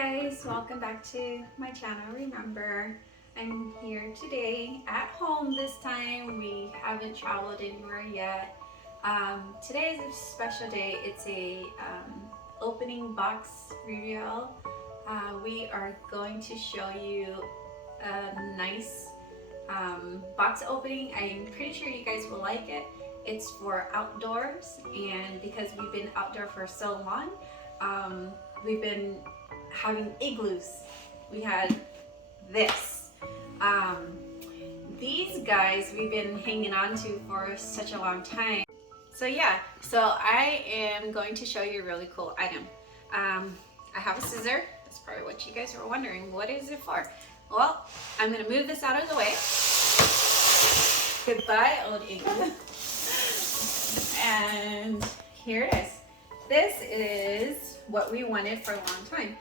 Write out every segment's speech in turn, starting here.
guys, welcome back to my channel. Remember, I'm here today at home this time. We haven't traveled anywhere yet. Today is a special day. It's a opening box reveal. We are going to show you a nice box opening. I'm pretty sure you guys will like it. It's for outdoors, and because we've been outdoor for so long, we've been having igloos. We had this. These guys we've been hanging on to for such a long time. So yeah, so I am going to show you a really cool item. I have a scissor. That's probably what you guys are wondering. What is it for? Well, I'm gonna move this out of the way. Goodbye, old igloo. And here it is. This is what we wanted for a long time.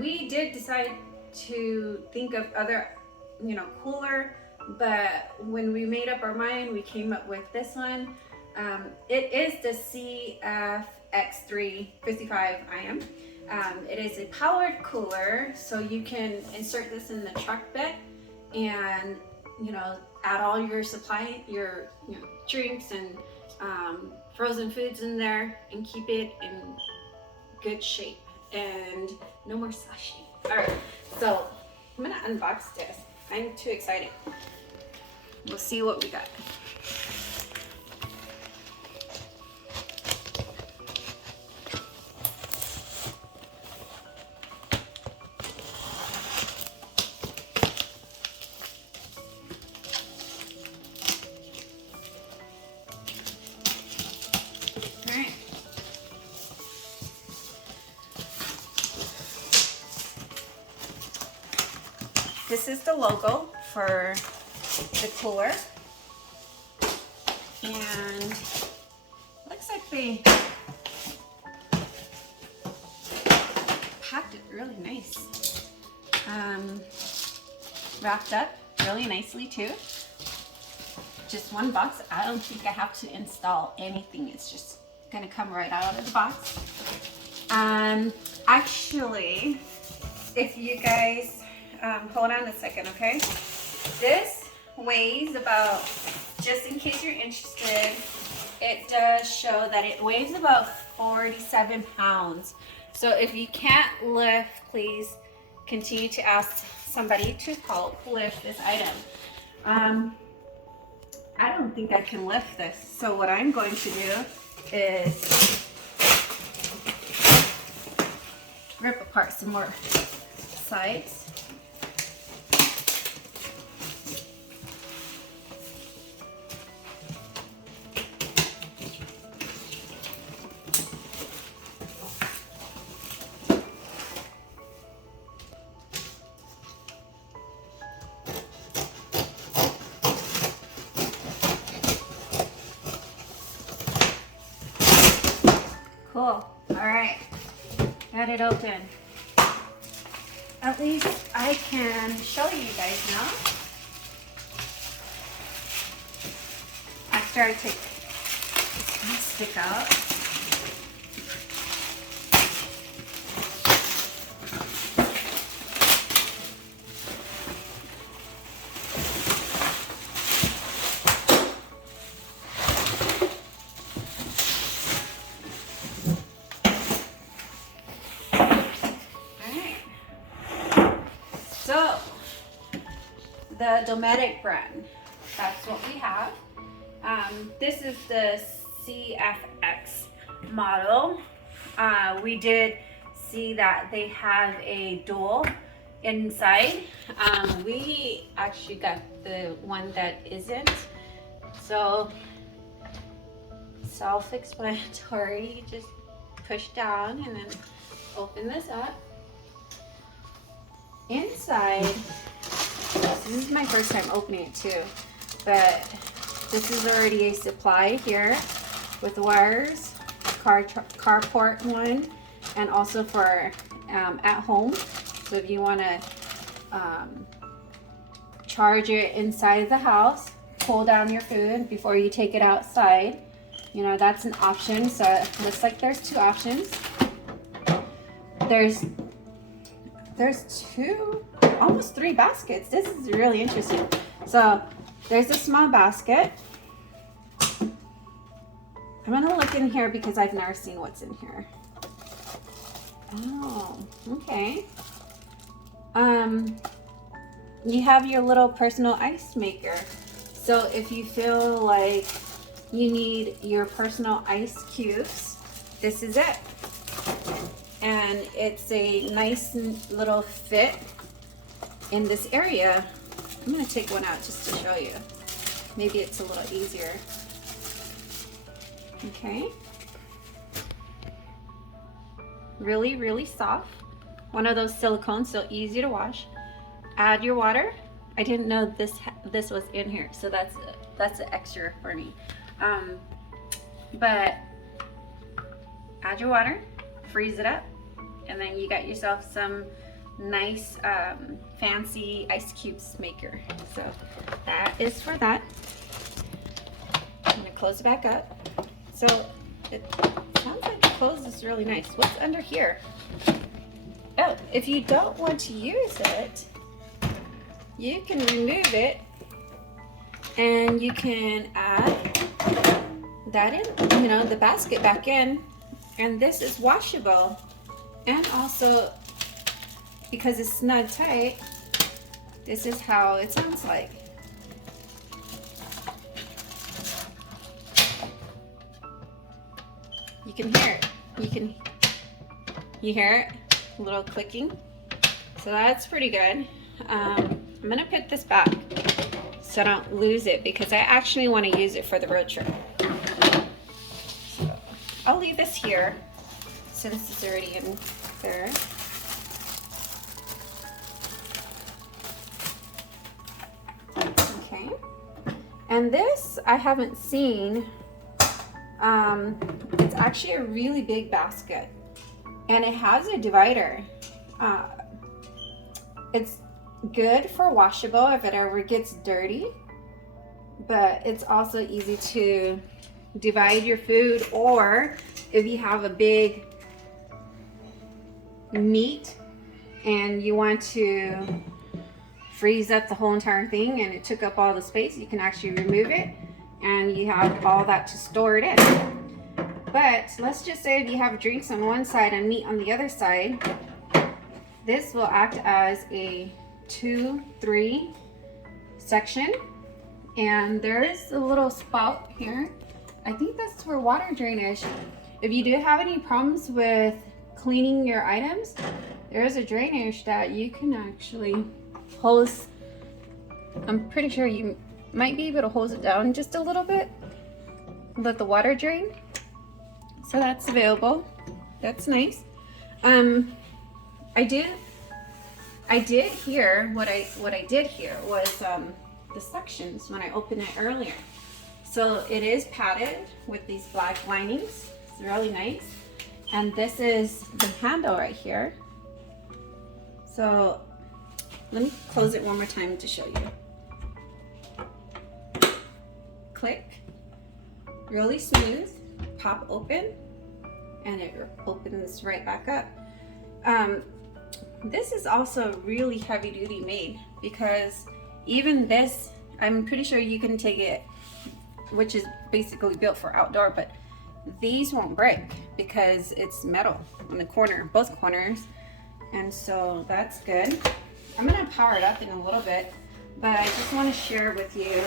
We did decide to think of other, cooler, but when we made up our mind, we came up with this one. It is the CFX 355 IM. It is a powered cooler, so you can insert this in the truck bed and, add all your drinks and frozen foods in there and keep it in good shape and no more slashing. All right, so I'm gonna unbox this. I'm too excited. We'll see what we got. This is the logo for the cooler, and looks like they packed it really nice. Wrapped up really nicely too. Just one box. I don't think I have to install anything. It's just gonna come right out of the box. Actually, if you guys hold on a second, okay? This weighs about, just in case you're interested, it does show that it weighs about 47 pounds. So if you can't lift, please continue to ask somebody to help lift this item. I don't think I can lift this. So what I'm going to do is rip apart some more sides. Cool. All right, got it open. At least I can show you guys now. After I take this plastic out. So, the Dometic brand, that's what we have. This is the CFX model. We did see that they have a dual inside. We actually got the one that isn't. So, self-explanatory, just push down and then open this up. Inside, this is my first time opening it too, but this is already a supply here with wires, carport one, and also for at home. So if you want to charge it inside the house, cool down your food before you take it outside, that's an option. So it looks like there's two options. There's there's almost 3 baskets. This is really interesting. So there's a small basket. I'm gonna look in here because I've never seen what's in here. Oh, okay. You have your little personal ice maker. So if you feel like you need your personal ice cubes, this is it. And it's a nice little fit in this area. I'm gonna take one out just to show you. Maybe it's a little easier. Okay. Really, really soft. One of those silicones, so easy to wash. Add your water. I didn't know this was in here, so that's an extra for me. But add your water, freeze it up, and then you got yourself some nice fancy ice cubes maker. So that is for that. I'm gonna close it back up. So it sounds like it closes really nice. What's under here? Oh, if you don't want to use it, you can remove it and you can add that in, the basket back in. And this is washable. And also, because it's snug tight, this is how it sounds like. You can hear it. You hear it? A little clicking. So that's pretty good. I'm gonna put this back so I don't lose it because I actually want to use it for the road trip. So I'll leave this here since it's already in there. Okay. And this I haven't seen. It's actually a really big basket and it has a divider. It's good for washable if it ever gets dirty, but it's also easy to divide your food, or if you have a big meat and you want to freeze up the whole entire thing and it took up all the space, you can actually remove it and you have all that to store it in. But let's just say if you have drinks on one side and meat on the other side, this will act as a 2-3 section. And there's a little spout here. I think that's for water drainage. If you do have any problems with cleaning your items, there is a drainage that you can actually hose. I'm pretty sure you might be able to hose it down just a little bit, let the water drain. So that's available. That's nice. I did hear what I did here was the sections when I opened it earlier. So it is padded with these black linings. It's really nice. And this is the handle right here. So let me close it one more time to show you. Click, really smooth, pop open, and it opens right back up. This is also really heavy duty made because even this, I'm pretty sure you can take it, which is basically built for outdoor, but these won't break because it's metal on the corner, both corners. And so that's good. I'm gonna power it up in a little bit, but I just wanna share with you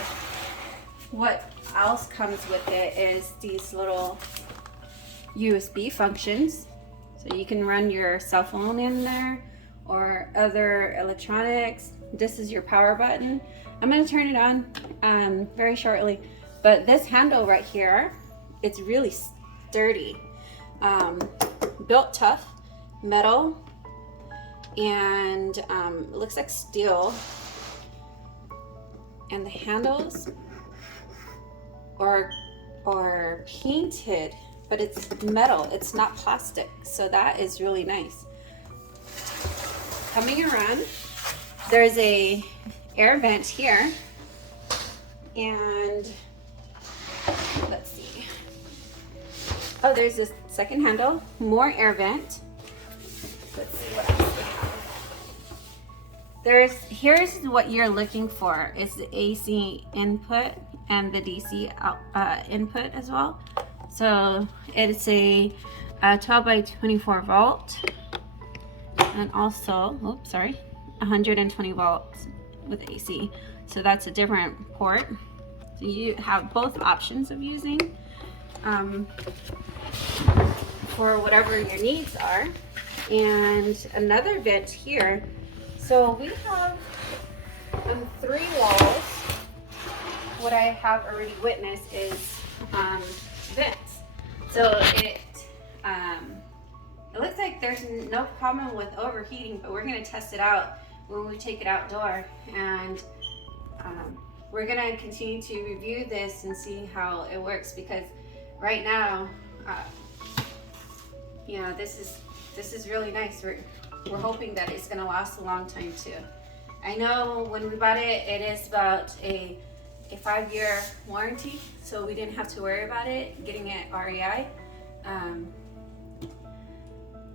what else comes with it is these little USB functions. So you can run your cell phone in there or other electronics. This is your power button. I'm gonna turn it on very shortly. But this handle right here, it's really sturdy. Built tough, metal, and it looks like steel. And the handles are painted, but it's metal, it's not plastic. So that is really nice. Coming around, there's a air vent here. And let's see. Oh, there's this second handle, more air vent. Let's see what else we have. Here's what you're looking for is the AC input and the DC input as well. So it's a 12 by 24 volt, and also, 120 volts with AC. So that's a different port. So you have both options of using for whatever your needs are. And another vent here. So we have on 3 walls, what I have already witnessed is vents. So it looks like there's no problem with overheating, but we're going to test it out when we take it outdoor. And we're going to continue to review this and see how it works, because right now, you know, this is really nice. We're hoping that it's going to last a long time too. I know when we bought it, it is about a 5-year warranty, so we didn't have to worry about it getting it REI.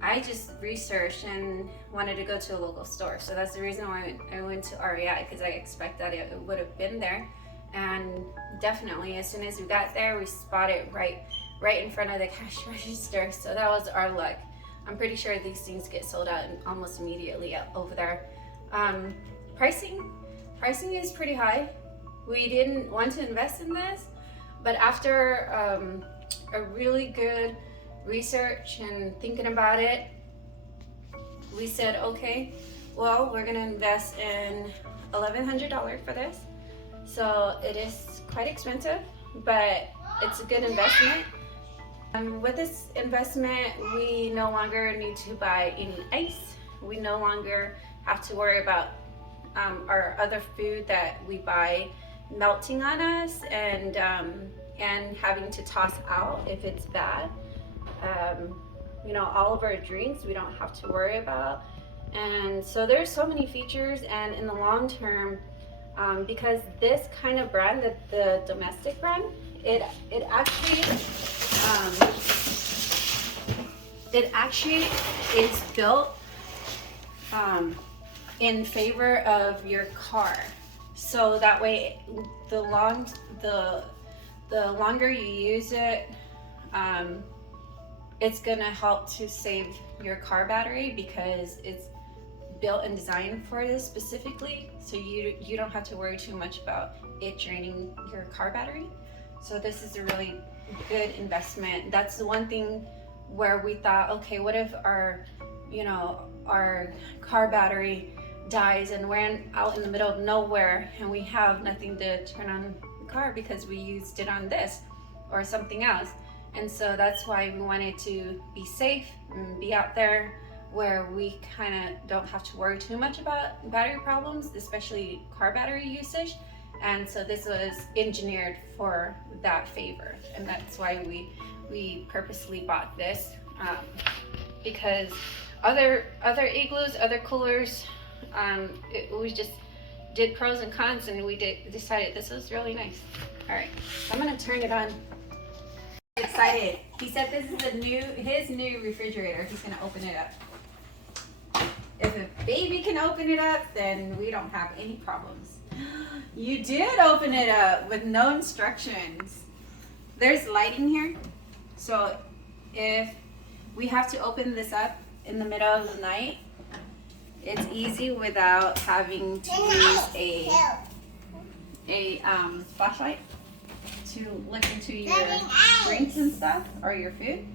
I just researched and wanted to go to a local store, so that's the reason why I went to REI, because I expect that it would have been there. And definitely, as soon as we got there, we spotted right in front of the cash register. So that was our luck. I'm pretty sure these things get sold out almost immediately over there. Pricing is pretty high. We didn't want to invest in this, but after a really good research and thinking about it, we said, okay, well, we're gonna invest in $1,100 for this. So it is quite expensive, but it's a good investment. With this investment, we no longer need to buy any ice. We no longer have to worry about our other food that we buy melting on us and having to toss out if it's bad. You know, all of our drinks we don't have to worry about. And so there's so many features, and in the long term, because this kind of brand, the domestic brand, it actually is built in favor of your car. So that way, the longer you use it, it's gonna help to save your car battery, because it's built and designed for this specifically. So you don't have to worry too much about it draining your car battery. So this is a really good investment. That's the one thing where we thought, okay, what if our car battery dies and we're out in the middle of nowhere and we have nothing to turn on the car because we used it on this or something else. And so that's why we wanted to be safe and be out there where we kind of don't have to worry too much about battery problems, especially car battery usage. And so this was engineered for that favor, and that's why we purposely bought this, because other igloos, other coolers, we just did pros and cons, and we decided this was really nice. All right, so I'm gonna turn it on. Excited. He said this is his new refrigerator. He's gonna open it up. If a baby can open it up, then we don't have any problems. You did open it up with no instructions. There's lighting here, so if we have to open this up in the middle of the night, it's easy without having to use a flashlight to look into your drinks and stuff or your food.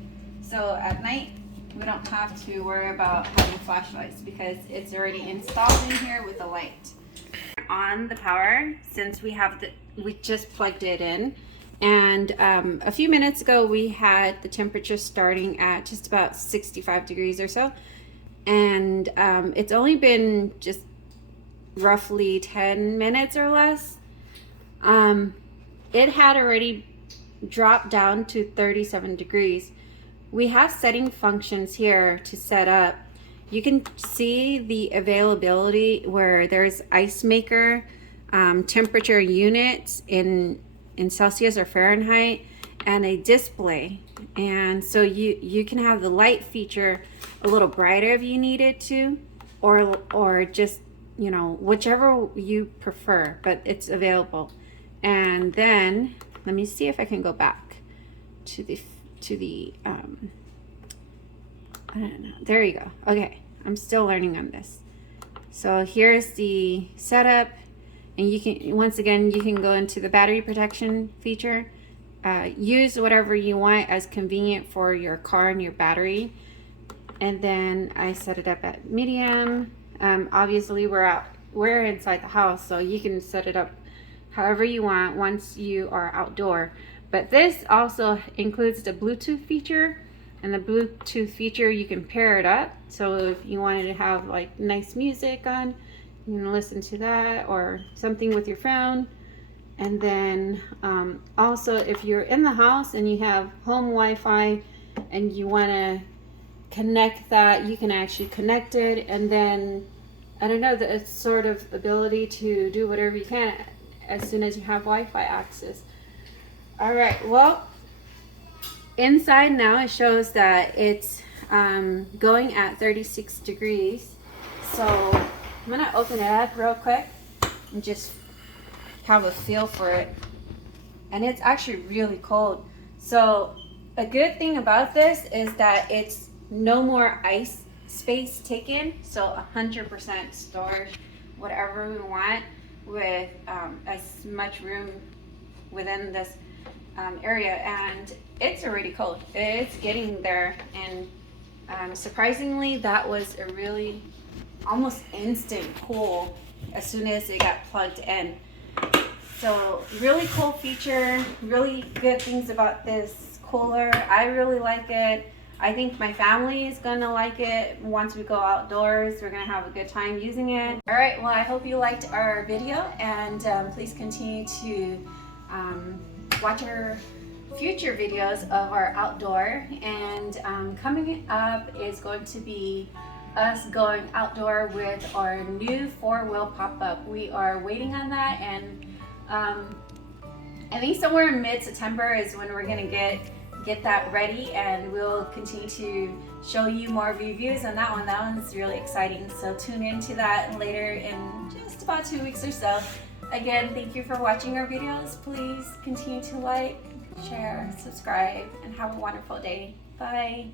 So at night, we don't have to worry about having flashlights because it's already installed in here with the light. On the power, since we just plugged it in, and a few minutes ago we had the temperature starting at just about 65 degrees or so, and it's only been just roughly 10 minutes or less. It had already dropped down to 37 degrees. We have setting functions here to set up. You can see the availability where there's ice maker, temperature units in Celsius or Fahrenheit, and a display. And so you can have the light feature a little brighter if you needed to, or just you know, whichever you prefer, but it's available. And then let me see if I can go back to the I don't know. There you go. Okay, I'm still learning on this. So here's the setup, and you can, once again, you can go into the battery protection feature. Use whatever you want as convenient for your car and your battery. And then I set it up at medium. Obviously we're inside the house, so you can set it up however you want once you are outdoor. But this also includes the Bluetooth feature, and the Bluetooth feature, you can pair it up. So if you wanted to have like nice music on, you can listen to that, or something with your phone. And then also if you're in the house and you have home Wi-Fi and you want to connect that, you can actually connect it, and then I don't know, the sort of ability to do whatever you can as soon as you have Wi-Fi access. All right, well, inside now it shows that it's going at 36 degrees. So I'm gonna open it up real quick and just have a feel for it. And it's actually really cold. So a good thing about this is that it's no more ice space taken, so 100% storage, whatever we want, with as much room within this area. And it's already cold, it's getting there, and surprisingly that was a really almost instant cool as soon as it got plugged in. So really cool feature, really good things about this cooler. I really like it. I think my family is gonna like it. Once we go outdoors, we're gonna have a good time using it. All right, well, I hope you liked our video, and please continue to watch our future videos of our outdoor. And coming up is going to be us going outdoor with our new 4-wheel pop-up. We are waiting on that, and I think somewhere in mid-September is when we're gonna get that ready, and we'll continue to show you more reviews on that one. That one's really exciting, so tune into that later in just about 2 weeks or so. Again, thank you for watching our videos. Please continue to like, share, subscribe, and have a wonderful day. Bye.